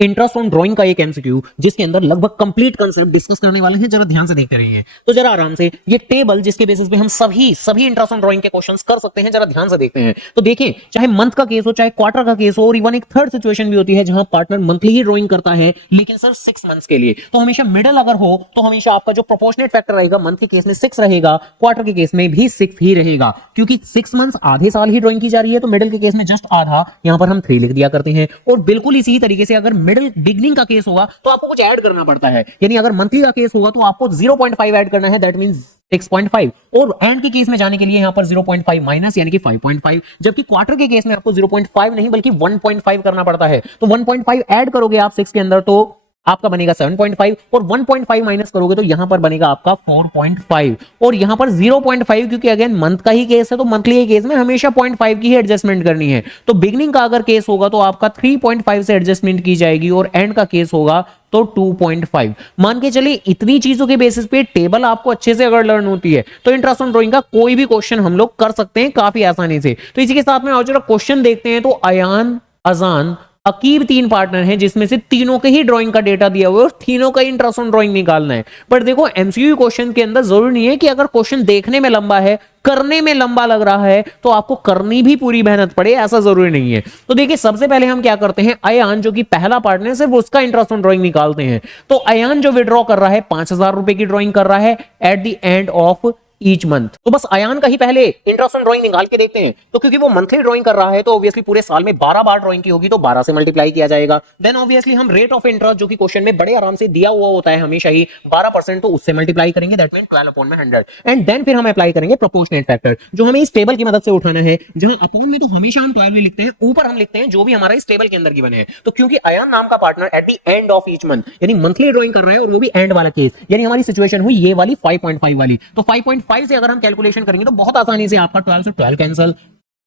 Interest on drawing का एक MCQ जिसके अंदर लगभग कंप्लीट कांसेप्ट डिस्कस करने वाले हैं। जरा ध्यान से देखते रहिए। तो जरा आराम से ये टेबल जिसके बेसिस पे हम सभी इंटरेस्ट ऑन ड्राइंग के क्वेश्चंस कर सकते हैं, जरा ध्यान से देखते हैं। तो देखें, चाहे मंथ का केस हो, चाहे क्वार्टर का केस हो, और इवन एक थर्ड सिचुएशन भी होती है जहां पार्टनर मंथली ही ड्राइंग करता है लेकिन सिर्फ 6 मंथ्स के लिए। तो हमेशा मिडिल अगर हो तो हमेशा आपका जो प्रोपोर्शनेट फैक्टर रहेगा मंथ के केस में 6 रहेगा, क्वार्टर के केस में भी 6 ही रहेगा, क्योंकि 6 मंथ्स आधे साल ही ड्राइंग की जा रही है। तो मिडिल के केस में जस्ट आधा, यहां पर हम 3 लिख दिया करते हैं। और बिल्कुल इसी तरीके से अगर मिडिल बिगनिंग का केस होगा तो आपको कुछ ऐड करना पड़ता है, यानी अगर मंथली का केस होगा तो आपको 0.5 ऐड करना है, दैट मींस 6.5। और एंड के केस में जाने के लिए यहां पर 0.5 माइनस यानी कि 5.5, जबकि क्वार्टर के केस में आपको 0.5 नहीं बल्कि 1.5 करना पड़ता है। तो 1.5 ऐड करोगे आप 6 के अंदर तो आपका बनेगा 7.5, और 1.5 माइनस करोगे तो यहां पर बनेगा आपका 4.5, और यहां पर 0.5, क्योंकि अगेन मंथ का ही केस है तो मंथली के केस में हमेशा 0.5 की ही एडजस्टमेंट करनी है। तो बिगनिंग का अगर केस होगा तो आपका 3.5 से एडजस्टमेंट की जाएगी, और एंड का केस होगा तो 2.5। मान के चलिए इतनी चीजों के बेसिस पे टेबल आपको अच्छे से अगर लर्न होती है तो इंटरेस्ट ऑन ड्राइंग का कोई भी क्वेश्चन हम लोग कर सकते हैं काफी आसानी से। तो इसी के साथ में और जरा क्वेश्चन देखते हैं। तो अयान, अजान, अकीब 3 पार्टनर हैं जिसमें से तीनों के ही ड्राइंग का डेटा दिया हुआ है और तीनों का इंटरेस्ट ऑन ड्राइंग निकालना है। बट देखो, एमसीक्यू क्वेश्चन के अंदर जरूरी नहीं है कि अगर क्वेश्चन देखने में लंबा है, करने में लंबा लग रहा है तो आपको करनी भी पूरी मेहनत पड़े, ऐसा जरूरी नहीं है। तो देखिए, सबसे पहले हम क्या करते हैं, अयान जो कि पहला पार्टनर है सिर्फ उसका इंटरेस्ट ऑन ड्राइंग निकालते हैं। तो अयान जो विड्रॉ कर रहा है 5,000 रुपए की ड्राइंग कर रहा है at the end of each month. तो बस अयान का ही पहले इंटरेस्ट ऑन ड्राइंग निकाल के देखते हैं। तो क्योंकि वो मंथली ड्राइंग कर रहा है तो ऑब्वियसली पूरे साल में 12 बार ड्राइंग की होगी तो 12 से मल्टीप्लाई किया जाएगा। देन ऑब्वियसली हम रेट ऑफ इंटरेस्ट जो कि क्वेश्चन में बड़े आराम से दिया हुआ होता है हमेशा ही 12%, तो उससे मल्टीप्लाई करेंगे, दैट मीन 12/100। एंड देन फिर हम अप्लाई करेंगे प्रोपोर्शनेट फैक्टर जो हमें इस टेबल की मदद से उठाना है, जहां अपॉन में तो हमेशा हम 12 लिखते हैं, ऊपर हम लिखते हैं जो भी हमारा इस टेबल के अंदर गिवन है। तो क्योंकि अयान नाम का partner at the end of each month यानी मंथली ड्राइंग कर रहा है और वो भी एंड वाला केस, यानी हमारी सिचुएशन हुई ये वाली 5.5 वाली। तो 5.5 से अगर हम कैलकुलेशन करेंगे तो बहुत आसानी से आपका 12 से 12 कैंसिल,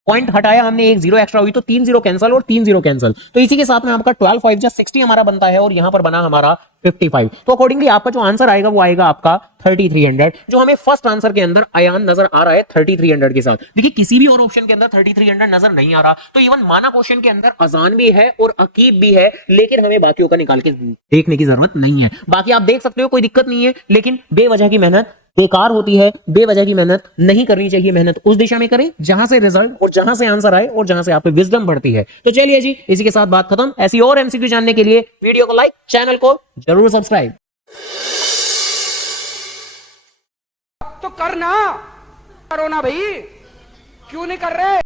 पॉइंट हटाया हमने, एक 0 एक्स्ट्रा हुई तो 3 0 कैंसिल और 3 0 कैंसिल। तो इसी के साथ में आपका 12 5 जा 60 हमारा बनता है, और यहां पर बना हमारा 55। तो अकॉर्डिंगली आपका जो आंसर आएगा वो आएगा आपका 3300, जो हमें फर्स्ट आंसर के अंदर अयान नजर आ रहा है 3300 के साथ। देखिए, किसी भी और ऑप्शन के अंदर 3300 नजर नहीं आ रहा। तो इवन माना क्वेश्चन के अंदर अजान भी है और अकीब भी है, लेकिन हमें बाकियों का निकाल के देखने की जरूरत नहीं है। बाकी आप देख सकते हो, कोई दिक्कत नहीं है, लेकिन बेवजह की मेहनत बेकार होती है, बेवजह की मेहनत नहीं करनी चाहिए। मेहनत उस दिशा में करें जहां से रिजल्ट और जहां से आंसर आए और जहां से आप पे विजडम बढ़ती है। तो चलिए जी, इसी के साथ बात खत्म। ऐसी और एमसीक्यू जानने के लिए वीडियो को लाइक, चैनल को जरूर सब्सक्राइब। तो करना, करो ना भाई, क्यों नहीं कर रहे।